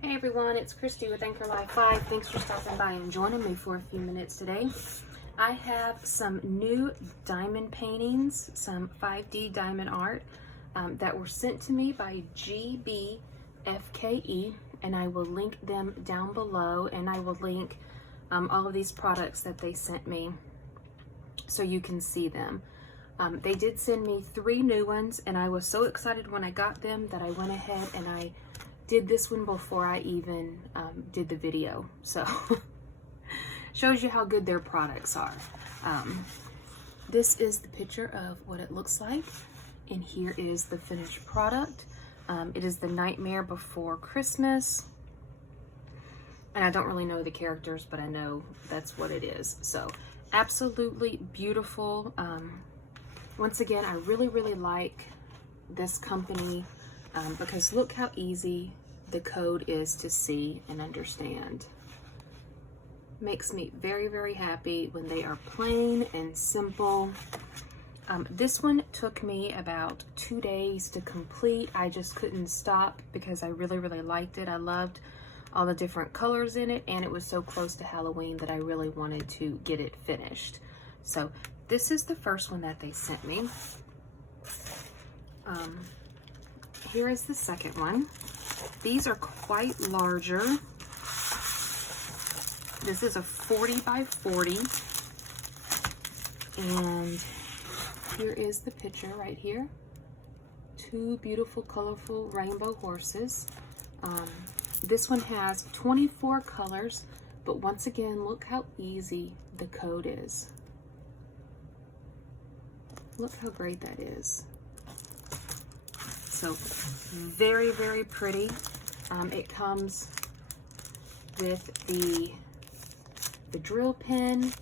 Hey everyone, it's Christy with Anchor Life 5. Thanks for stopping by and joining me for a few minutes today. I have some new diamond paintings, some 5D diamond art that were sent to me by Gbfke, and I will link them down below, and I will link all of these products that they sent me so you can see them. They did send me 3 new ones, and I was so excited when I got them that I went ahead and I did this one before I even did the video. So shows you how good their products are. This is the picture of what it looks like, and here is the finished product. It is the Nightmare Before Christmas, and I don't really know the characters, but I know that's what it is. So absolutely beautiful. Once again, I really like this company because look how easy the code is to see and understand. Makes me very happy when they are plain and simple. This one took me about 2 days to complete. I just couldn't stop because I really liked it. I loved all the different colors in it, and it was so close to Halloween that I really wanted to get it finished. So this is the first one that they sent me. Here is the second one. These are quite larger. This is a 40 by 40. And here is the picture right here. 2 beautiful, colorful rainbow horses. This one has 24 colors, but once again, look how easy the code is. Look how great that is. So very pretty. It comes with the drill pen,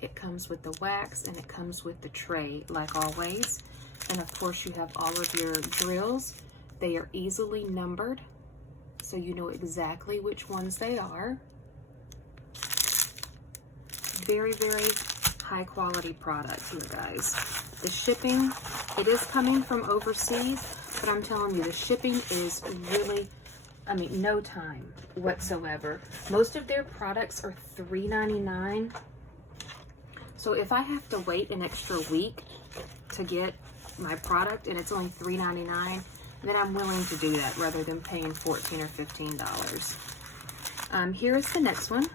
it comes with the wax, and it comes with the tray like always. And of course you have all of your drills. They are easily numbered, so you know exactly which ones they are. Very high quality products here, guys. The shipping, it is coming from overseas, but I'm telling you, the shipping is really, I mean, no time whatsoever. Most of their products are $3.99. So if I have to wait an extra week to get my product and it's only $3.99, then I'm willing to do that rather than paying $14 or $15. Here is the next one.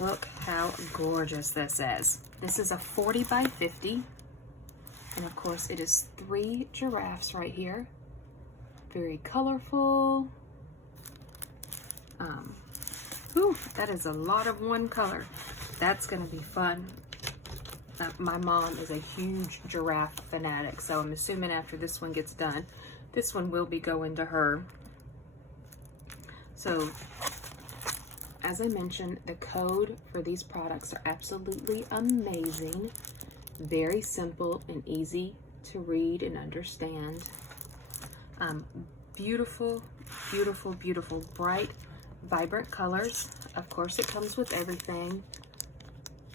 Look how gorgeous this is. This is a 40 by 50. And of course it is 3 giraffes right here. Very colorful. Ooh, that is a lot of one color. That's gonna be fun. My mom is a huge giraffe fanatic, so I'm assuming after this one gets done, this one will be going to her. So, as I mentioned, the code for these products are absolutely amazing. Very simple and easy to read and understand. Beautiful, bright, vibrant colors. Of course, it comes with everything.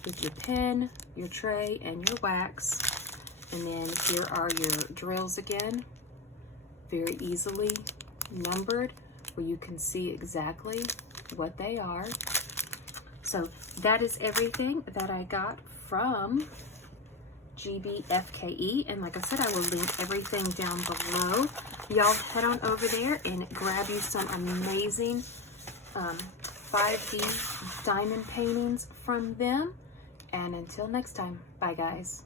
With your pen, your tray, and your wax. And then here are your drills again. Very easily numbered, where you can see exactly what they are. So that is everything that I got from Gbfke, and like I said, I will link everything down below. Y'all head on over there and grab you some amazing 5D diamond paintings from them. And until next time, bye guys.